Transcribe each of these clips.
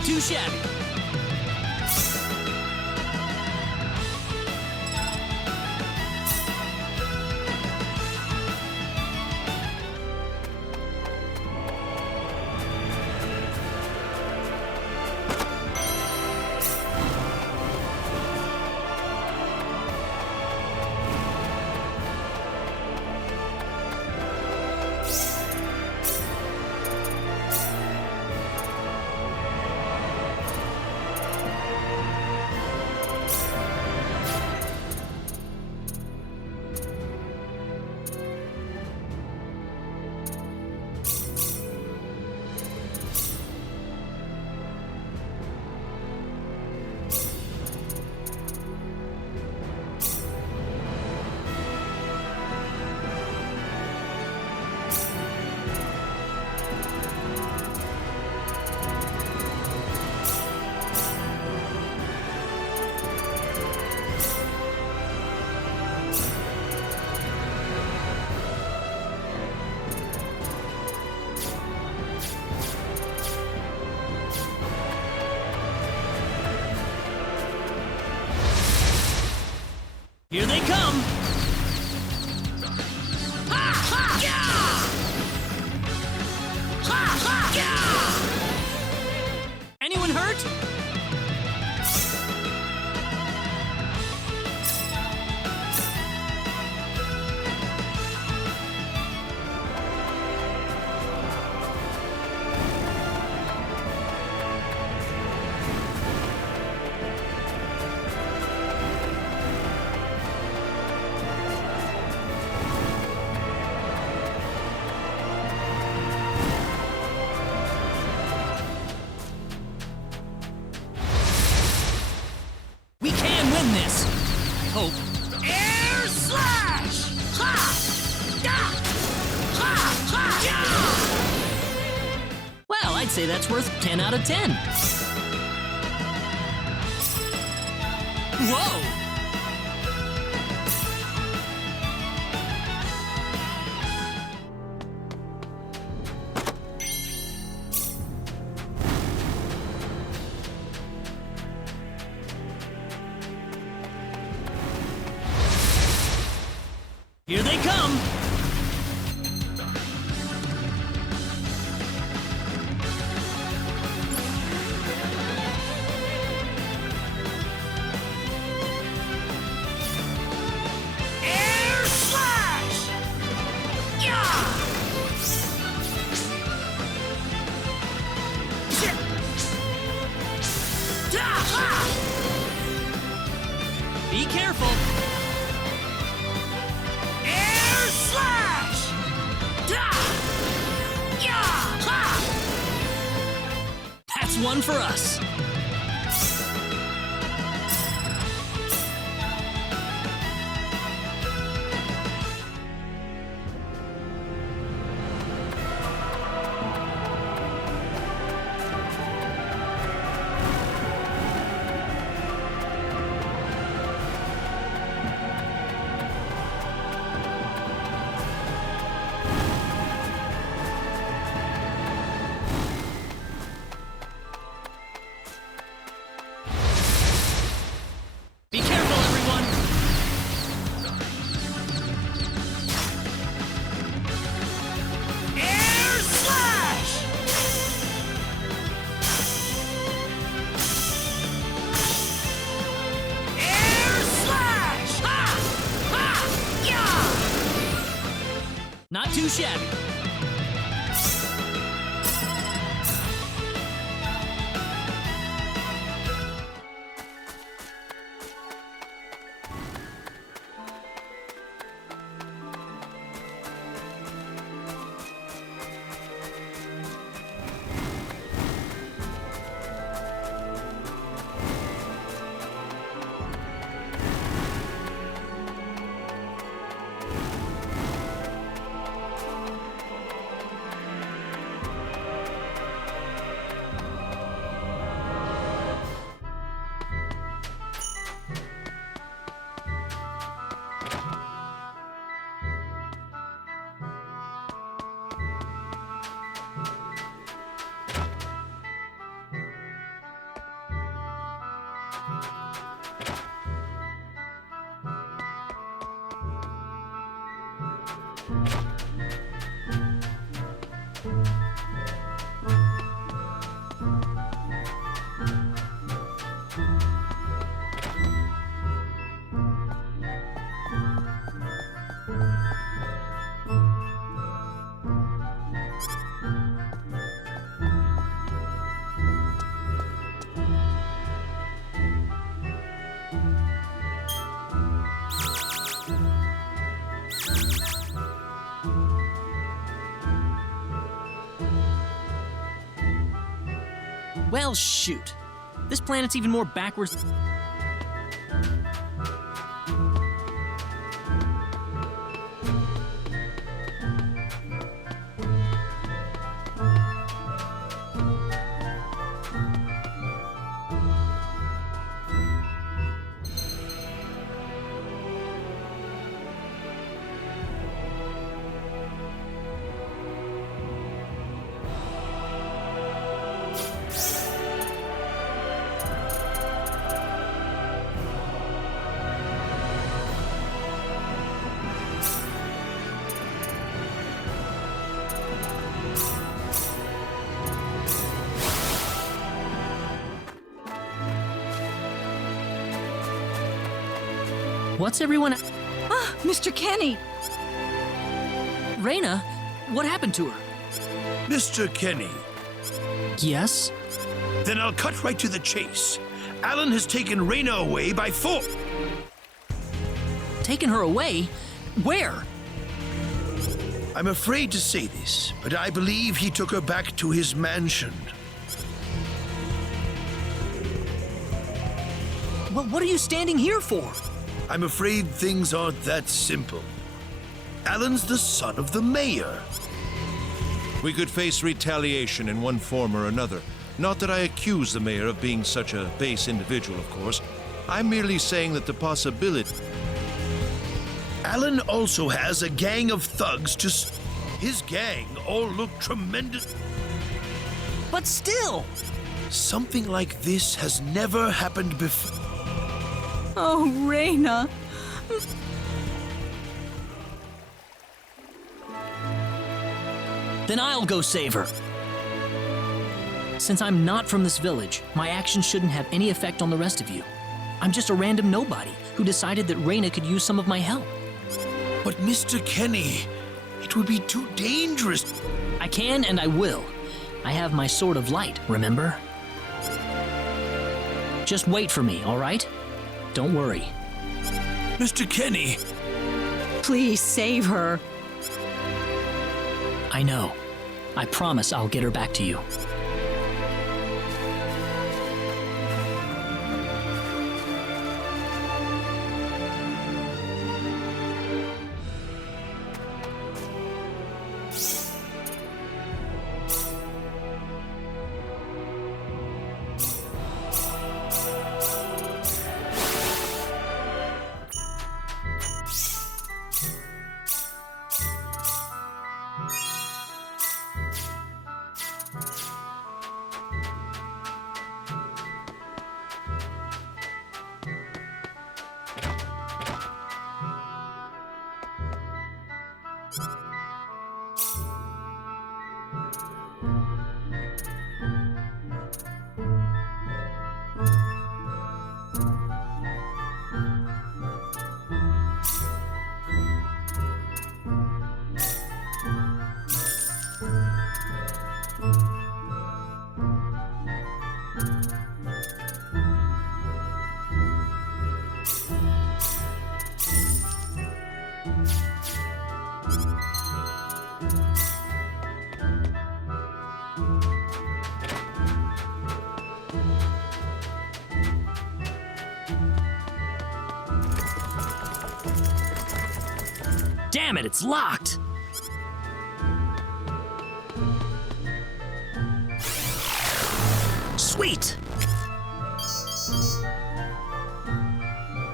Not too shabby. Here they come! Ha! Ha! Yeah! Ha! Ha! Yeah! Anyone hurt? This, I hope. Air slash! Ha! Da! Ha! Ha! Yeah! Well, I'd say that's worth 10 out of 10. Whoa! Here they come! Air slash! Yeah! Be careful! That's one for us. Not too shabby. Well, shoot. This planet's even more backwards. What's everyone... Ah, Mr. Kenny! Reina, what happened to her? Mr. Kenny, Yes? then I'll cut right to the chase. Alan has taken Reina away by force. Taken her away? Where? I'm afraid to say this, but I believe he took her back to his mansion. Well, what are you standing here for? I'm afraid things aren't that simple. Alan's the son of the mayor. We could face retaliation in one form or another. Not that I accuse the mayor of being such a base individual, of course. I'm merely saying that the possibility... Alan also has a gang of thugs to... His gang all look tremendous. But still! Something like this has never happened before. Oh, Reina! Then I'll go save her. Since I'm not from this village, my actions shouldn't have any effect on the rest of you. I'm just a random nobody who decided that Reina could use some of my help. But Mr. Kenny, it would be too dangerous. I can and I will. I have my sword of light, remember? Just wait for me, all right? Don't worry. Mr. Kenny, Please save her. I know. I promise I'll get her back to you. Damn it, it's locked! Sweet!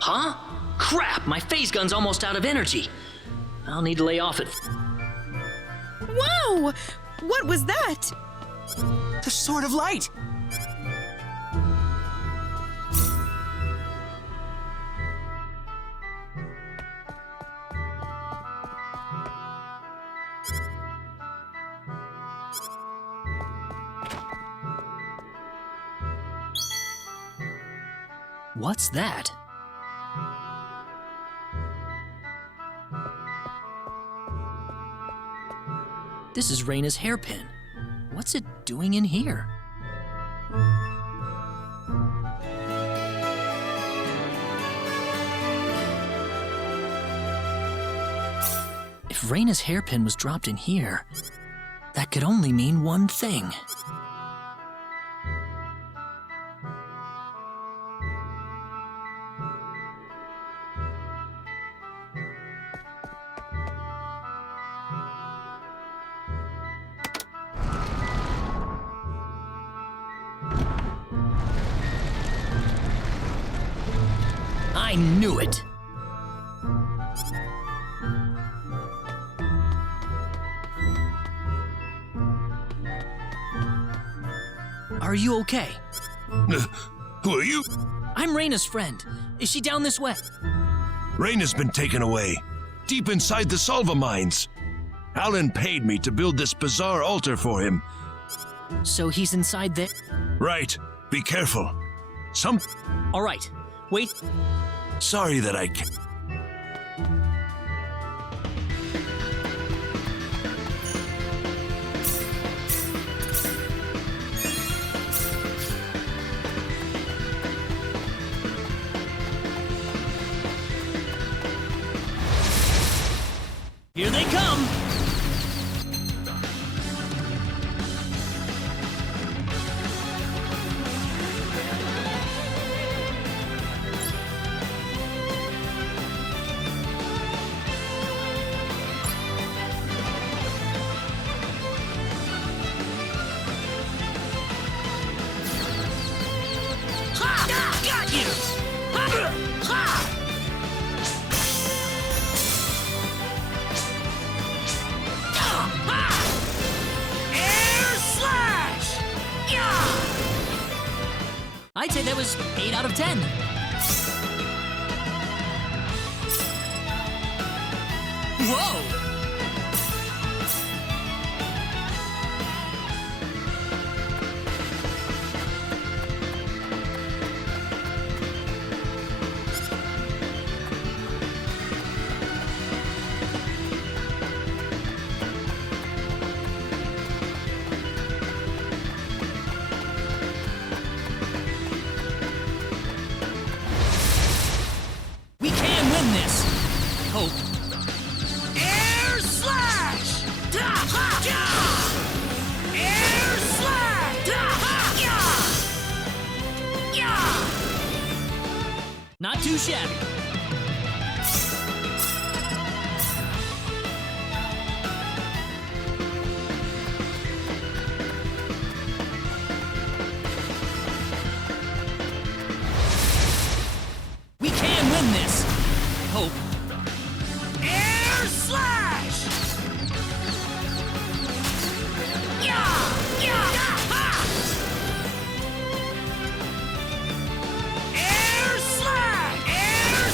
Huh? Crap, my phase gun's almost out of energy. I'll need to lay off it. Whoa! What was that? The Sword of Light! What's that? This is Reina's hairpin. What's it doing in here? If Reina's hairpin was dropped in here, that could only mean one thing. I knew it! Are you okay? Who are you? I'm Reina's friend. Is she down this way? Reina's been taken away, deep inside the Salva mines. Alan paid me to build this bizarre altar for him. So he's inside there? Right, be careful. All right, wait. Sorry that I can't. Here they come! Ha! Got you! Ha! Ha! Air slash! Yeah! I'd say that was 8 out of 10. Whoa! We can win this! I hope. Air slash! Da, ha, ya! Air slash! Da, ha, ya! Ya! Not too shabby. We can win this! I hope. Air slash! Yeah! Yeah! Ha! Air slash! Air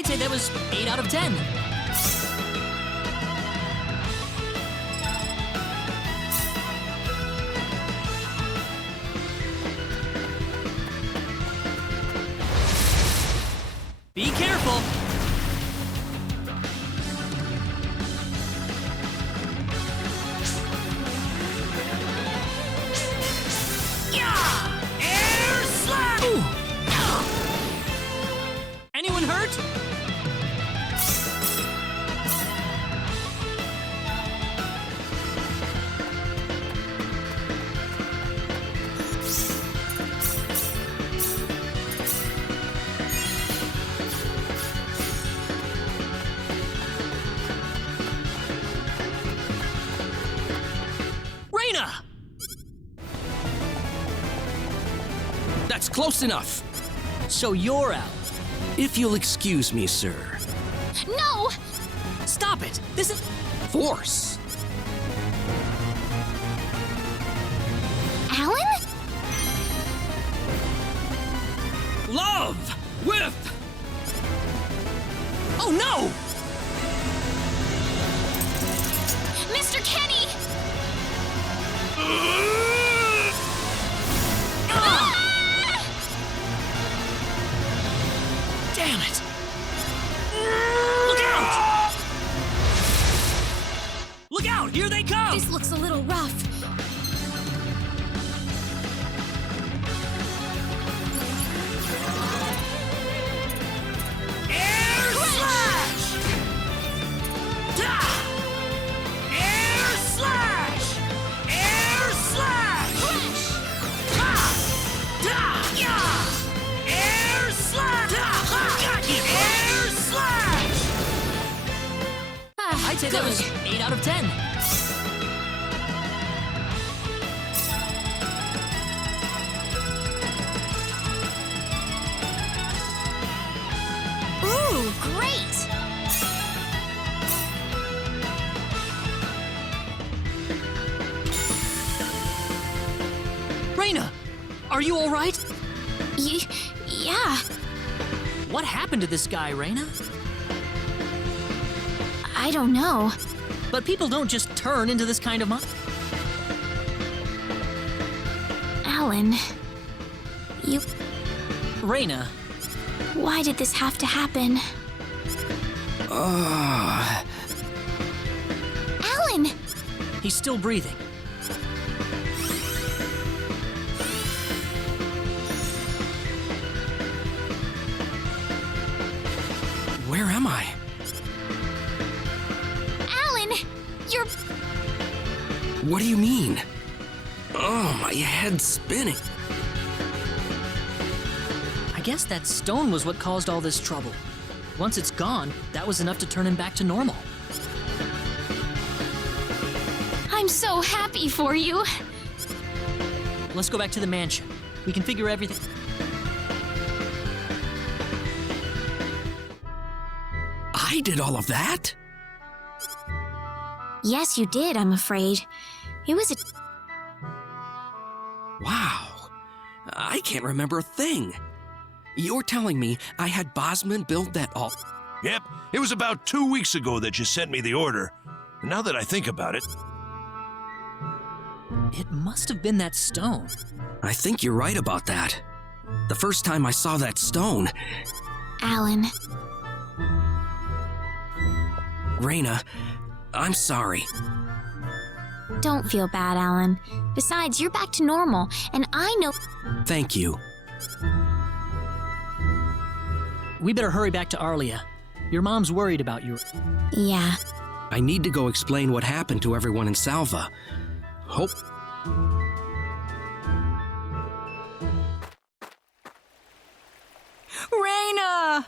I'd say that was 8 out of 10. Be careful. Yeah! Air slash! Anyone hurt? Reina! That's close enough. So you're out. If you'll excuse me, sir. No! Stop it! This is... Force. Alan? Love! With! Oh no! Mr. Kenny! Damn it! Look out! Look out! Here they come! This looks a little rough. Air slash! Da! Air slash! Air slash! Ha! Da! Yeah! Air slash! Da! Ha! Got you! Air slash! I'd say that was 8 out of 10. Ooh, great! Reina! Are you alright? Yeah. What happened to this guy, Reina? I don't know. But people don't just turn into this kind of Alan. You... Reina, Why did this have to happen? Alan! he's still breathing. Where am I? Alan! You're... What do you mean? Oh, my head's spinning. I guess that stone was what caused all this trouble. Once it's gone, that was enough to turn him back to normal. I'm so happy for you. Let's go back to the mansion. We can figure everything... I did all of that? Yes, you did, I'm afraid. It was a... Wow. I can't remember a thing. You're telling me I had Bosman build that all... Yep, it was about 2 weeks ago that you sent me the order. Now that I think about it, It must have been that stone. I think you're right about that. The first time I saw that stone, Alan. Reina, I'm sorry. Don't feel bad, Alan. Besides, you're back to normal, and I know... Thank you. We better hurry back to Arlia. Your mom's worried about you. Yeah. I need to go explain what happened to everyone in Salva. Hope... Reina!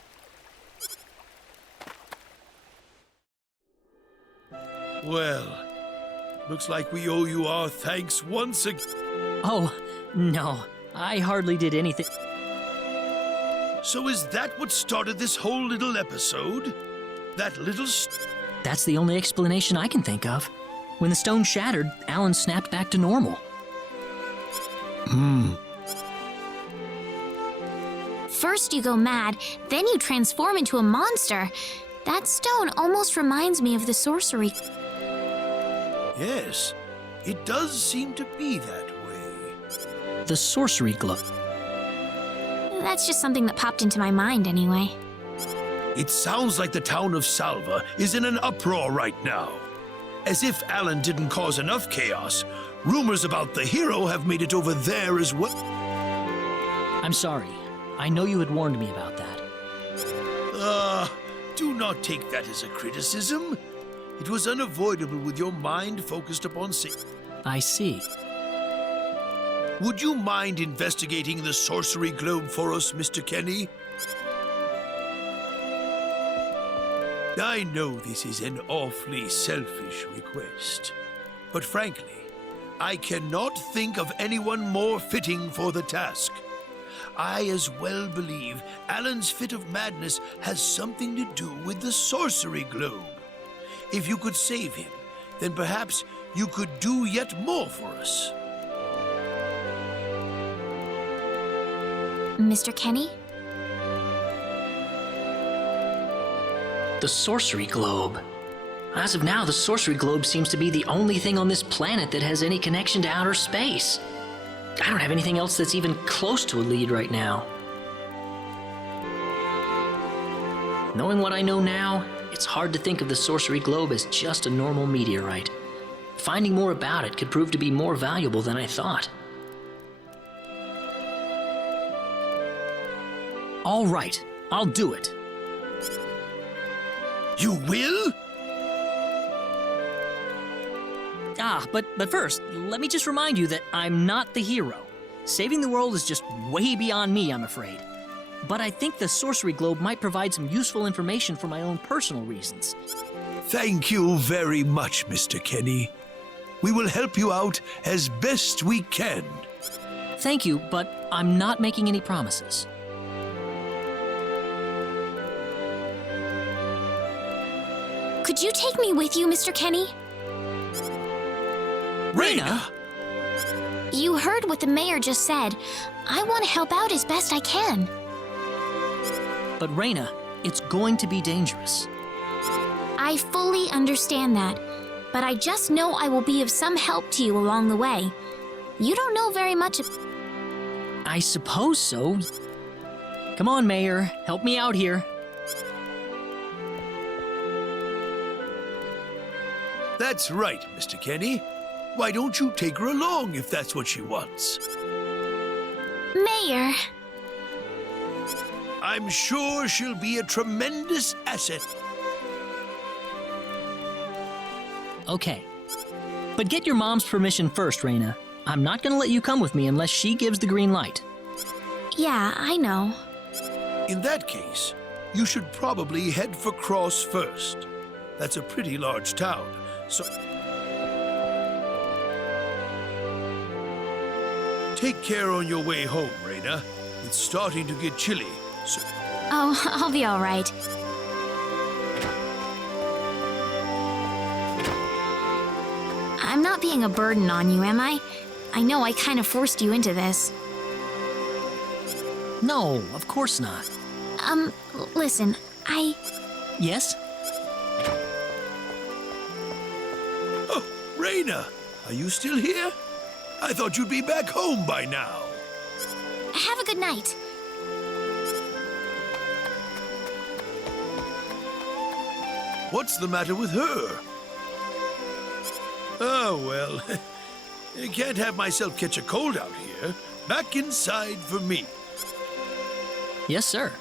Well, looks like we owe you our thanks once again. Oh, no. I hardly did anything. So is that what started this whole little episode? That little That's the only explanation I can think of. When the stone shattered, Alan snapped back to normal. First you go mad, then you transform into a monster. That stone almost reminds me of the sorcery. Yes, it does seem to be that way. The sorcery globe. That's just something that popped into my mind anyway. It sounds like the town of Salva is in an uproar right now. As if Alan didn't cause enough chaos, rumors about the hero have made it over there as well. I'm sorry. I know you had warned me about that. Do not take that as a criticism. It was unavoidable with your mind focused upon I see. Would you mind investigating the sorcery globe for us, Mr. Kenny? I know this is an awfully selfish request, but frankly, I cannot think of anyone more fitting for the task. I as well believe Alan's fit of madness has something to do with the sorcery globe. If you could save him, then perhaps you could do yet more for us. Mr. Kenny? The sorcery globe. As of now, the sorcery globe seems to be the only thing on this planet that has any connection to outer space. I don't have anything else that's even close to a lead right now. Knowing what I know now, it's hard to think of the sorcery globe as just a normal meteorite. Finding more about it could prove to be more valuable than I thought. All right, I'll do it. You will? But first, let me just remind you that I'm not the hero. Saving the world is just way beyond me, I'm afraid. But I think the sorcery globe might provide some useful information for my own personal reasons. Thank you very much, Mr. Kenny. We will help you out as best we can. Thank you, but I'm not making any promises. Could you take me with you, Mr. Kenny? Reyna! You heard what the mayor just said. I want to help out as best I can. But Reyna, it's going to be dangerous. I fully understand that, but I just know I will be of some help to you along the way. You don't know very much of... I suppose so. Come on, Mayor, help me out here. That's right, Mr. Kenny. Why don't you take her along if that's what she wants? Mayor! I'm sure she'll be a tremendous asset. Okay. But get your mom's permission first, Reyna. I'm not gonna let you come with me unless she gives the green light. Yeah, I know. In that case, you should probably head for Cross first. That's a pretty large town, so... Take care on your way home, Reyna. It's starting to get chilly, so... Oh, I'll be all right. I'm not being a burden on you, am I? I know I kind of forced you into this. No, of course not. Listen, Yes? Oh, Reyna, are you still here? I thought you'd be back home by now. Have a good night. What's the matter with her? Oh, well, I can't have myself catch a cold out here. Back inside for me. Yes, sir.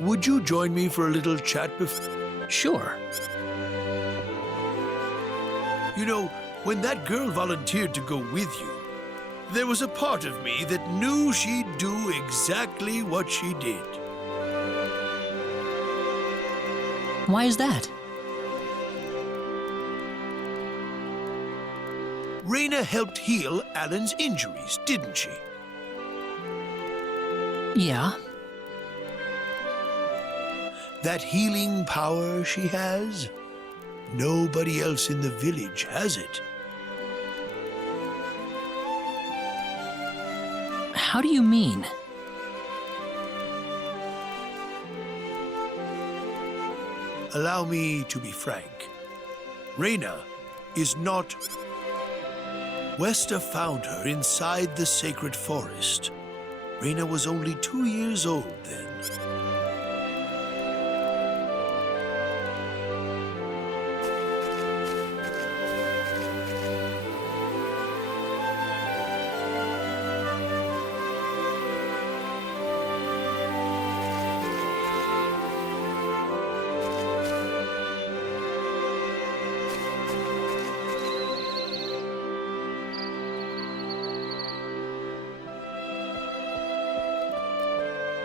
Would you join me for a little chat before? Sure. You know, when that girl volunteered to go with you, there was a part of me that knew she'd do exactly what she did. Why is that? Reyna helped heal Alan's injuries, didn't she? Yeah. That healing power she has? Nobody else in the village has it. How do you mean? Allow me to be frank. Reyna is not... Westa found her inside the sacred forest. Reyna was only 2 years old then.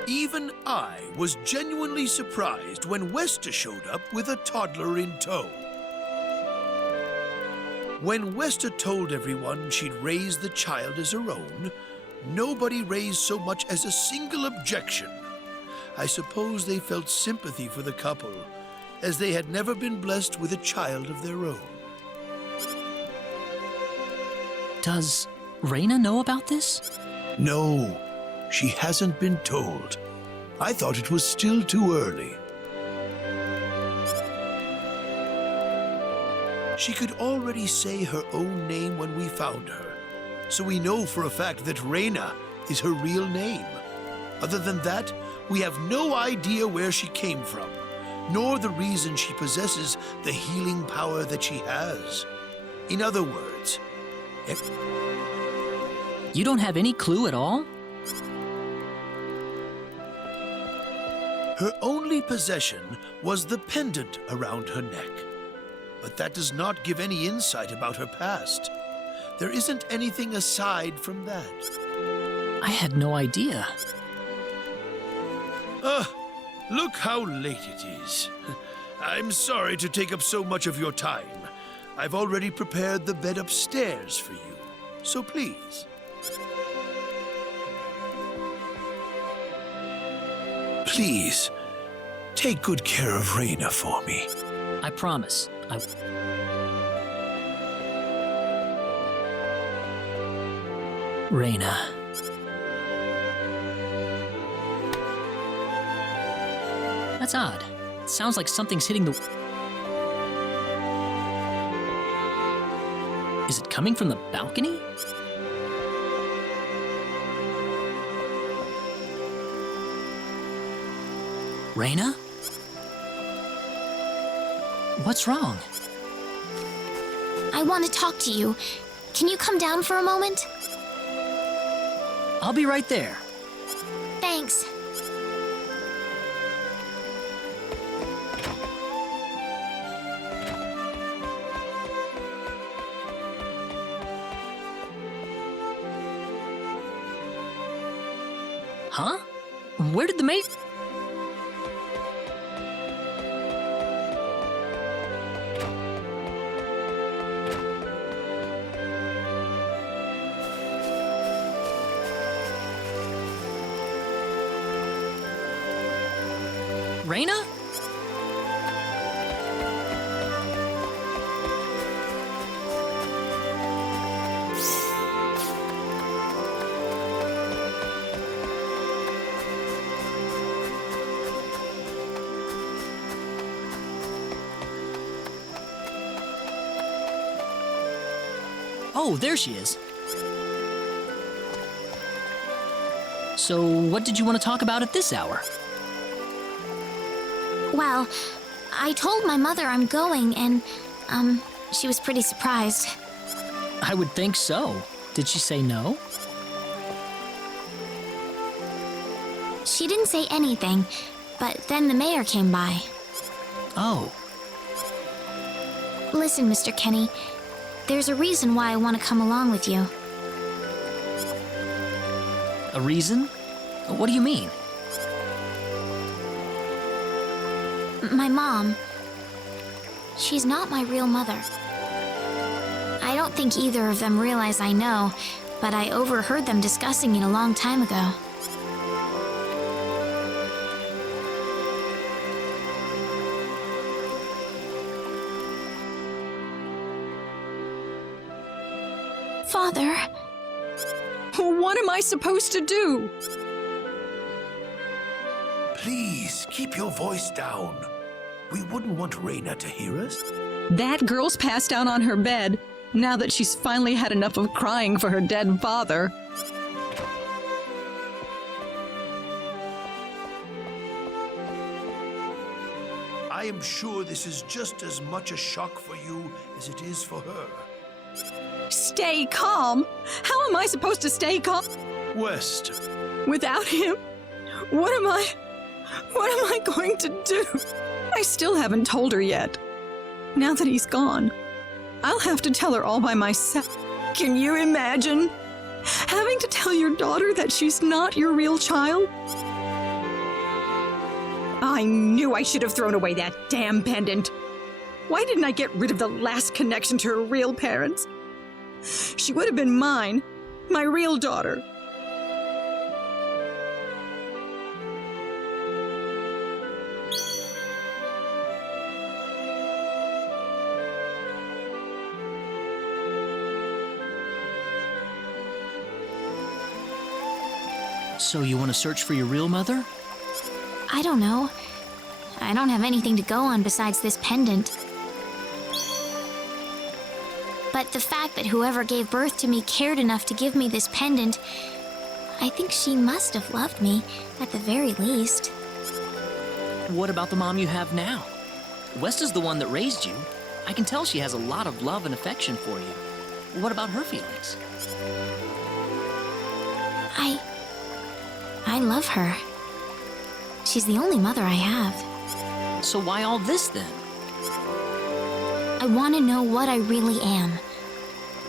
Even I was genuinely surprised when Westa showed up with a toddler in tow. When Westa told everyone she'd raised the child as her own, nobody raised so much as a single objection. I suppose they felt sympathy for the couple, as they had never been blessed with a child of their own. Does Reyna know about this? No, she hasn't been told. I thought it was still too early. She could already say her own name when we found her, so we know for a fact that Reyna is her real name. Other than that, we have no idea where she came from, nor the reason she possesses the healing power that she has. In other words, You don't have any clue at all? her only possession was the pendant around her neck. But that does not give any insight about her past. There isn't anything aside from that. I had no idea. Look how late it is. I'm sorry to take up so much of your time. I've already prepared the bed upstairs for you, so please. Please, take good care of Reyna for me. I promise. Reyna. That's odd. It sounds like something's hitting the... Is it coming from the balcony? Reyna? What's wrong? I want to talk to you. Can you come down for a moment? I'll be right there. Thanks. Huh? Where did the maid... Reyna? Oh, there she is. So, what did you want to talk about at this hour? Well, I told my mother I'm going, and, she was pretty surprised. I would think so. Did she say no? She didn't say anything, but then the mayor came by. Oh, Listen, Mr. Kenny, there's a reason why I want to come along with you. a reason? What do you mean? My mom, she's not my real mother. I don't think either of them realize I know, but I overheard them discussing it a long time ago. Father, What am I supposed to do? Please keep your voice down. We wouldn't want Raina to hear us. That girl's passed out on her bed now that she's finally had enough of crying for her dead father. I am sure this is just as much a shock for you as it is for her. Stay calm? How am I supposed to stay calm West, without him? What am I going to do? I still haven't told her yet. Now that he's gone, I'll have to tell her all by myself. Can you imagine having to tell your daughter that she's not your real child? I knew I should have thrown away that damn pendant. Why didn't I get rid of the last connection to her real parents? She would have been mine, my real daughter. So you want to search for your real mother? I don't know. I don't have anything to go on besides this pendant. But the fact that whoever gave birth to me cared enough to give me this pendant, I think she must have loved me, at the very least. What about the mom you have now? West is the one that raised you. I can tell she has a lot of love and affection for you. What about her feelings? I love her. She's the only mother I have. So why all this then? I want to know what I really am.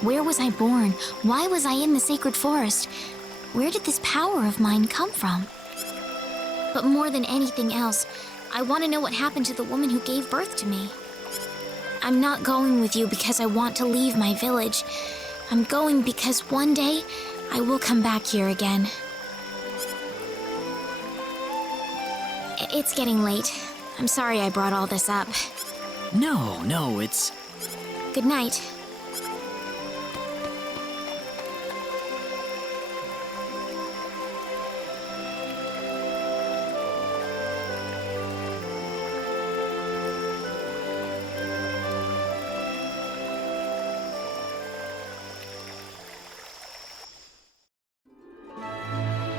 Where was I born? Why was I in the sacred forest? Where did this power of mine come from? But more than anything else, I want to know what happened to the woman who gave birth to me. I'm not going with you because I want to leave my village. I'm going because one day I will come back here again. It's getting late. I'm sorry I brought all this up. No, it's... Good night.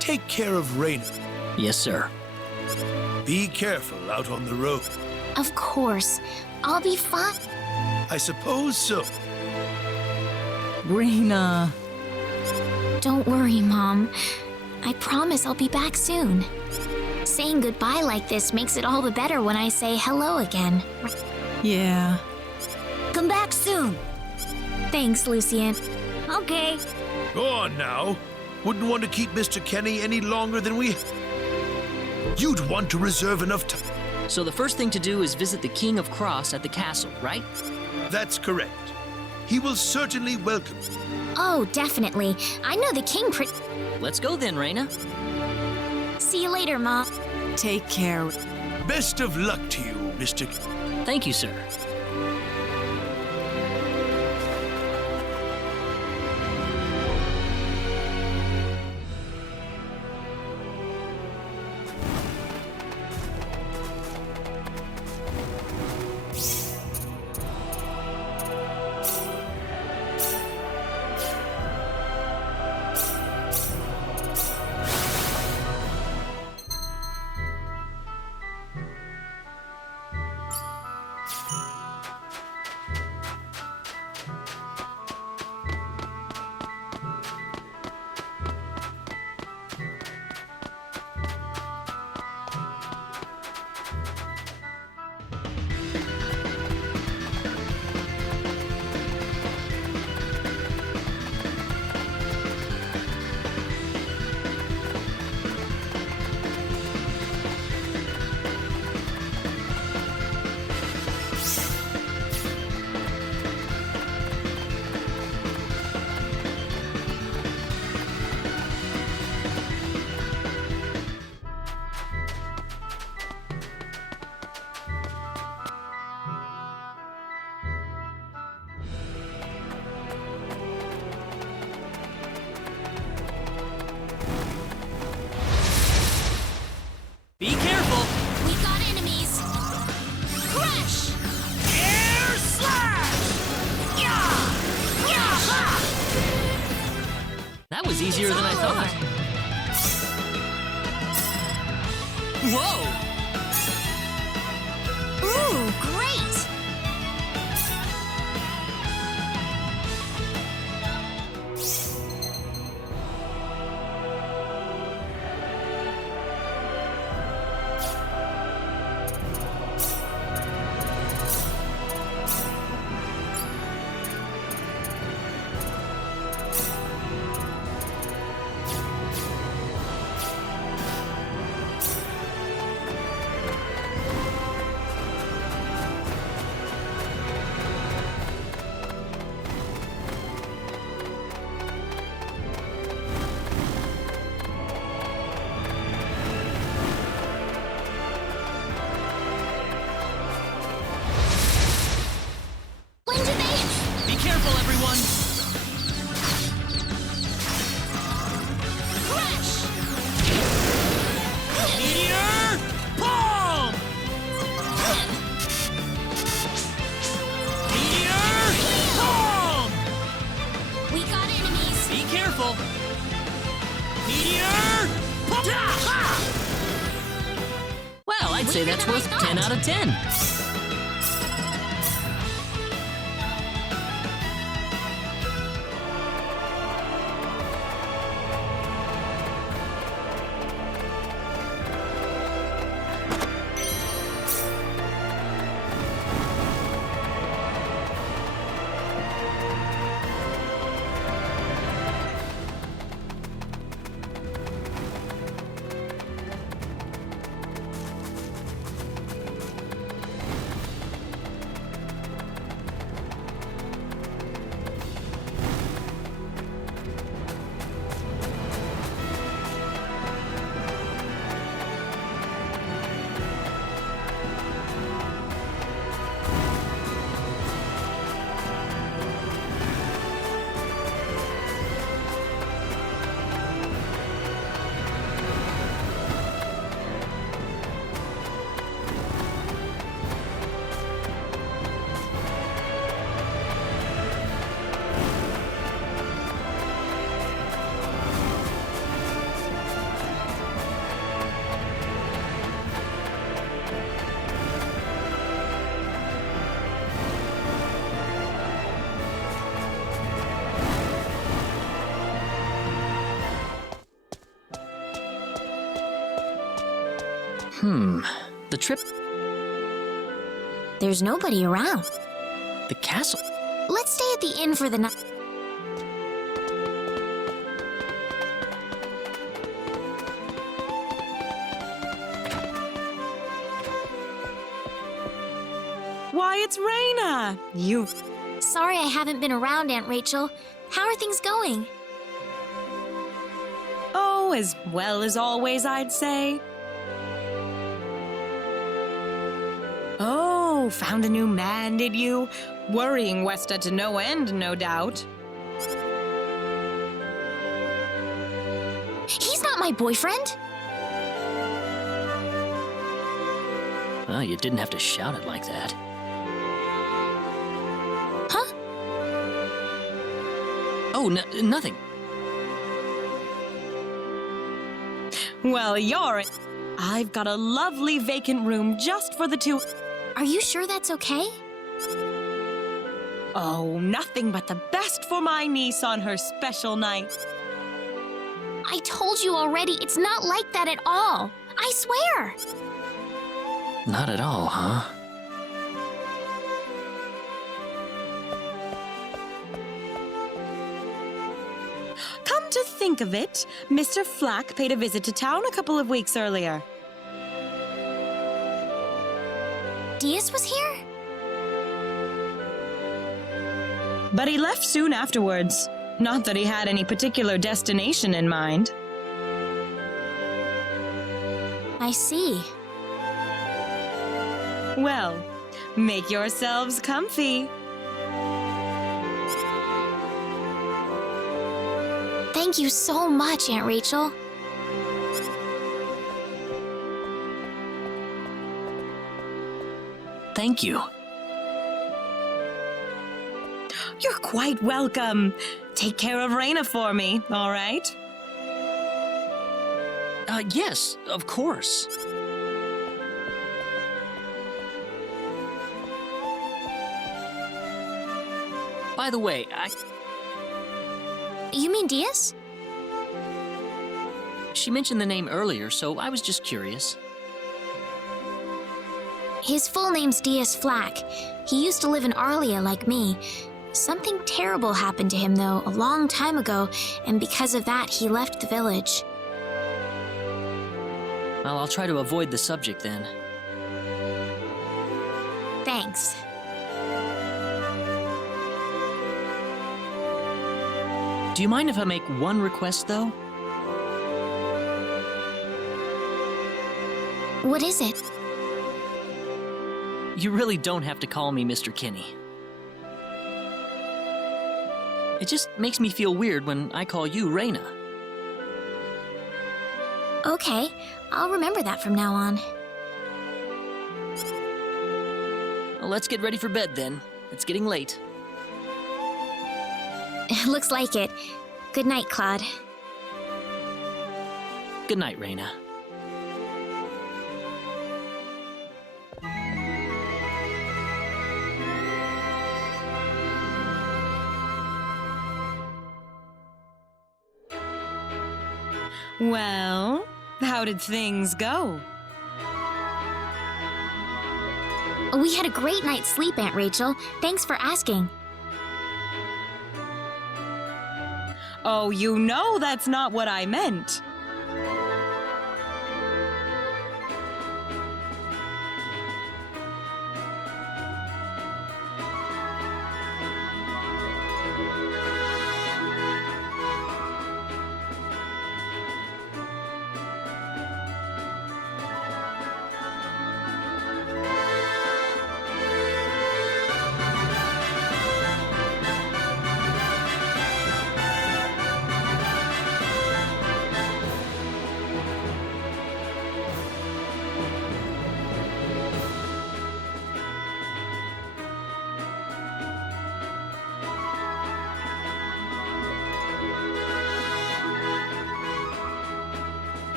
Take care of Raina. Yes, sir. Be careful out on the road. Of course. I'll be fine. I suppose so. Raina. Don't worry, Mom. I promise I'll be back soon. Saying goodbye like this makes it all the better when I say hello again. Yeah. Come back soon. Thanks, Lucien. Okay. Go on now. Wouldn't want to keep Mr. Kenny any longer than we... You'd want to reserve enough time. So the first thing to do is visit the King of Cross at the castle, right? That's correct. He will certainly welcome you. Oh, definitely. I know the king Let's go then, Raina. See you later, Mom. Take care. Best of luck to you, Mr. Thank you, sir. Be careful! We got enemies. Crush! Air slash! Yeah! Yeah! That was easier than I thought. Whoa! Ooh, great! When did they... Be careful, everyone! Crush! Meteor! Palm! Meteor! Palm! We got enemies. Be careful! Meteor! Palm! Well, I'd say that's worth 10 out of 10. The trip, There's nobody around. the castle. Let's stay at the inn for the night. Why, it's Raina! You... Sorry I haven't been around, Aunt Rachel. How are things going? Oh, as well as always, I'd say. Oh, found a new man, did you? Worrying Westa to no end, no doubt. He's not my boyfriend. Well, you didn't have to shout it like that. Huh? Oh, nothing. Well, you're... I've got a lovely vacant room just for the two... Are you sure that's okay? Oh, nothing but the best for my niece on her special night. I told you already, it's not like that at all. I swear. Not at all, huh? Come to think of it, Mr. Flack paid a visit to town a couple of weeks earlier. Diaz was here? But he left soon afterwards. Not that he had any particular destination in mind. I see. Well, make yourselves comfy. Thank you so much, Aunt Rachel. Thank you. You're quite welcome. Take care of Raina for me, all right? Yes, of course. By the way, You mean Diaz? she mentioned the name earlier, so I was just curious. His full name's Diaz Flack. He used to live in Arlia like me. Something terrible happened to him, though, a long time ago, and because of that, he left the village. Well, I'll try to avoid the subject then. Thanks. Do you mind if I make one request, though? What is it? You really don't have to call me Mr. Kinney. It just makes me feel weird when I call you Raina. Okay, I'll remember that from now on. Well, let's get ready for bed then. It's getting late. Looks like it. Good night, Claude. Good night, Raina. Well, how did things go? We had a great night's sleep, Aunt Rachel. Thanks for asking. Oh, you know that's not what I meant.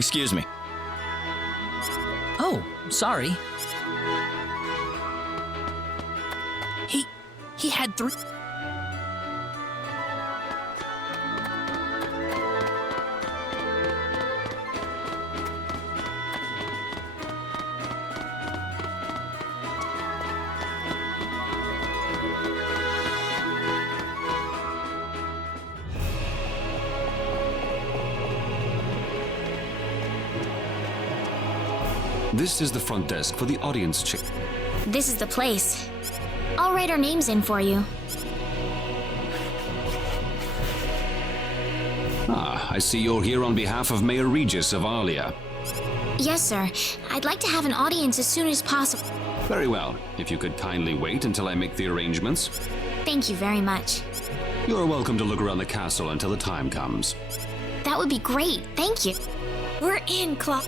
Excuse me. Oh, sorry. He had 3... This is the front desk for the audience check. This is the place. I'll write our names in for you. Ah, I see you're here on behalf of Mayor Regis of Arlia. Yes, sir. I'd like to have an audience as soon as possible. Very well. If you could kindly wait until I make the arrangements. Thank you very much. You're welcome to look around the castle until the time comes. That would be great. Thank you. We're in, Claude.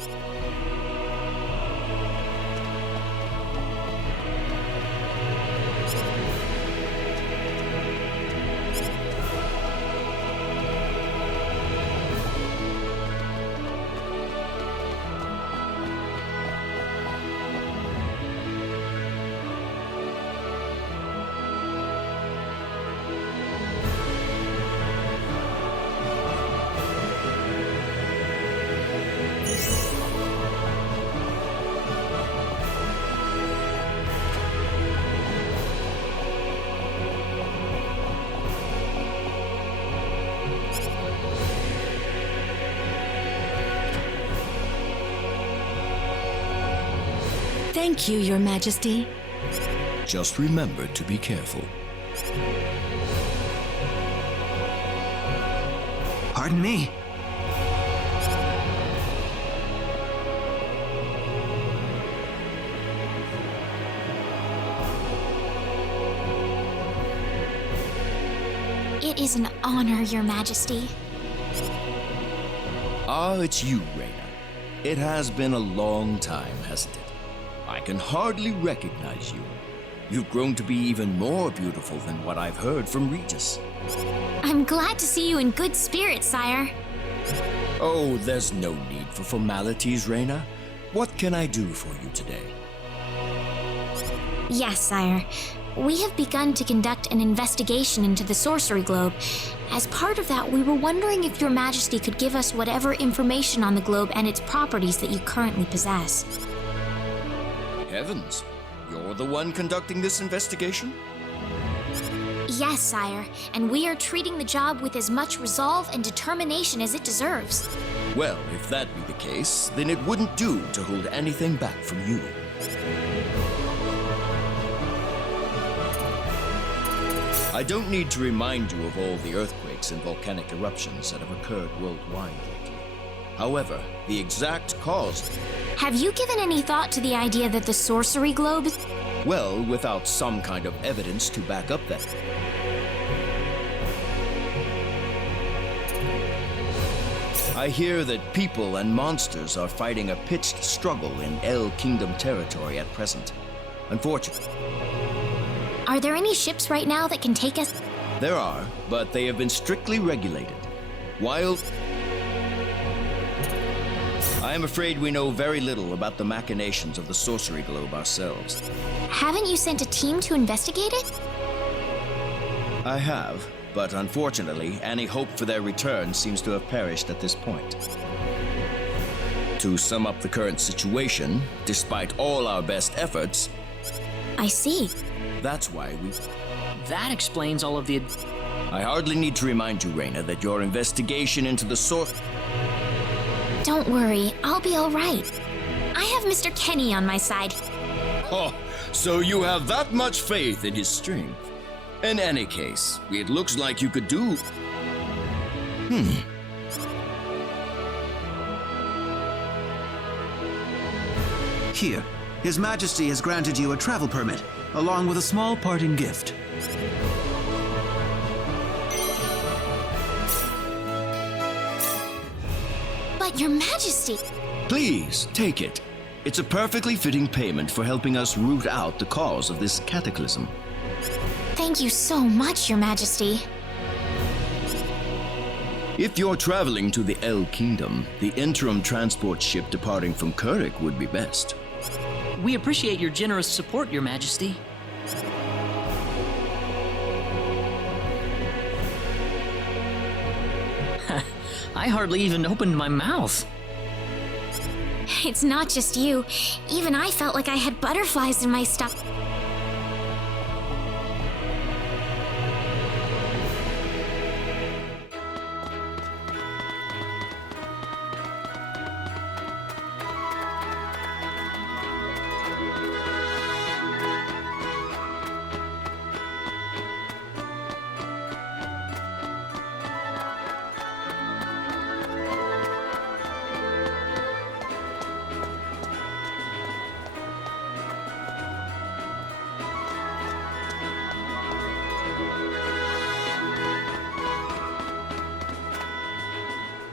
Thank you, Your Majesty. Just remember to be careful. Pardon me. It is an honor, Your Majesty. Ah, it's you, Reina. It has been a long time, hasn't it? I can hardly recognize you. You've grown to be even more beautiful than what I've heard from Regis. I'm glad to see you in good spirits, sire. Oh, there's no need for formalities, Reina. What can I do for you today? Yes, sire. We have begun to conduct an investigation into the Sorcery Globe. As part of that, we were wondering if Your Majesty could give us whatever information on the globe and its properties that you currently possess. Heavens, you're the one conducting this investigation? Yes, sire, and we are treating the job with as much resolve and determination as it deserves. Well, if that be the case, then it wouldn't do to hold anything back from you. I don't need to remind you of all the earthquakes and volcanic eruptions that have occurred worldwide lately. However, the exact cause... Have you given any thought to the idea that the Sorcery Globe... Well, without some kind of evidence to back up that... I hear that people and monsters are fighting a pitched struggle in El Kingdom territory at present. Unfortunately... Are there any ships right now that can take us? There are, but they have been strictly regulated. While... I am afraid we know very little about the machinations of the Sorcery Globe ourselves. Haven't you sent a team to investigate it? I have, but unfortunately, any hope for their return seems to have perished at this point. To sum up the current situation, despite all our best efforts... I see. That's why we... That explains all of the... I hardly need to remind you, Reina, that your investigation into the source... Don't worry, I'll be all right. I have Mr. Kenny on my side. Oh, so you have that much faith in his strength. In any case, it looks like you could do... Here, His Majesty has granted you a travel permit, along with a small parting gift. But Your Majesty... Please, take it. It's a perfectly fitting payment for helping us root out the cause of this cataclysm. Thank you so much, Your Majesty. If you're traveling to the El Kingdom, the interim transport ship departing from Kurik would be best. We appreciate your generous support, Your Majesty. I hardly even opened my mouth. It's not just you. Even I felt like I had butterflies in my stomach.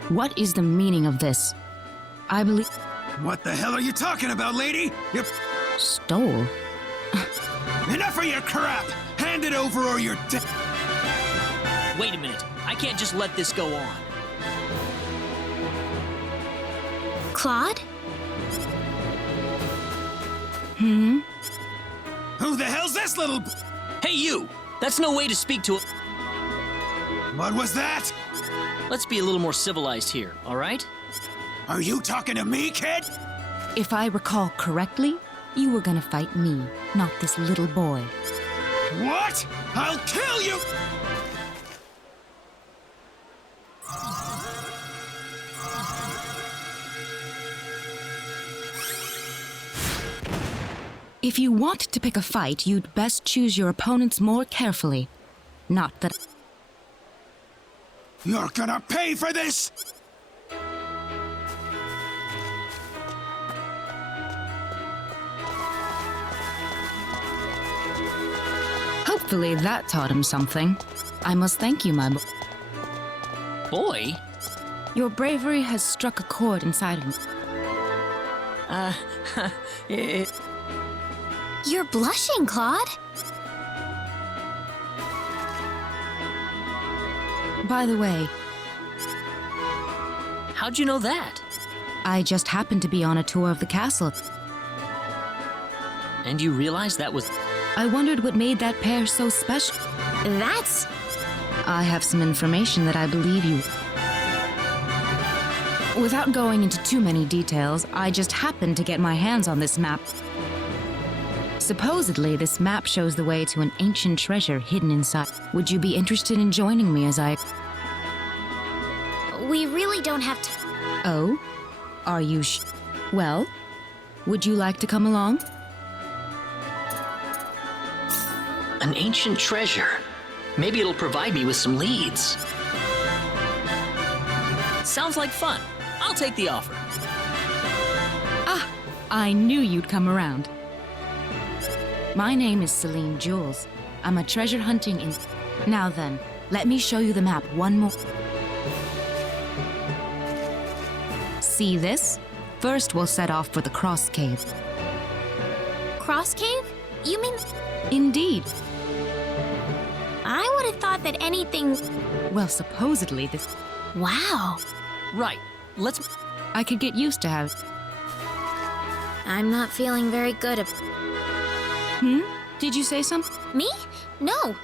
What is the meaning of this? I believe... What the hell are you talking about, lady? You... Stole? Enough of your crap! Hand it over or you're dead! Wait a minute. I can't just let this go on. Claude? Who the hell's this little... Hey, you! That's no way to speak to a... What was that? Let's be a little more civilized here, all right? Are you talking to me, kid? If I recall correctly, you were gonna fight me, not this little boy. What? I'll kill you! If you want to pick a fight, you'd best choose your opponents more carefully. Not that... You're gonna pay for this! Hopefully that taught him something. I must thank you, my Boy? Your bravery has struck a chord inside of me. You're blushing, Claude. By the way, How'd you know that? I just happened to be on a tour of the castle. And you realized that was... I wondered what made that pair so special. That's... I have some information that I believe you... Without going into too many details, I just happened to get my hands on this map. Supposedly, this map shows the way to an ancient treasure hidden inside. Would you be interested in joining me as I... We really don't have to... Oh? Are you Well, would you like to come along? An ancient treasure. Maybe it'll provide me with some leads. Sounds like fun. I'll take the offer. Ah, I knew you'd come around. My name is Celine Jules. I'm a treasure hunting in... Now then, let me show you the map one more... See this? First, we'll set off for the Cross Cave. Cross Cave? You mean... Indeed. I would have thought that anything... Well, supposedly this... Wow. Right. Let's... I could get used to have... I'm not feeling very good. Did you say something? Me? No.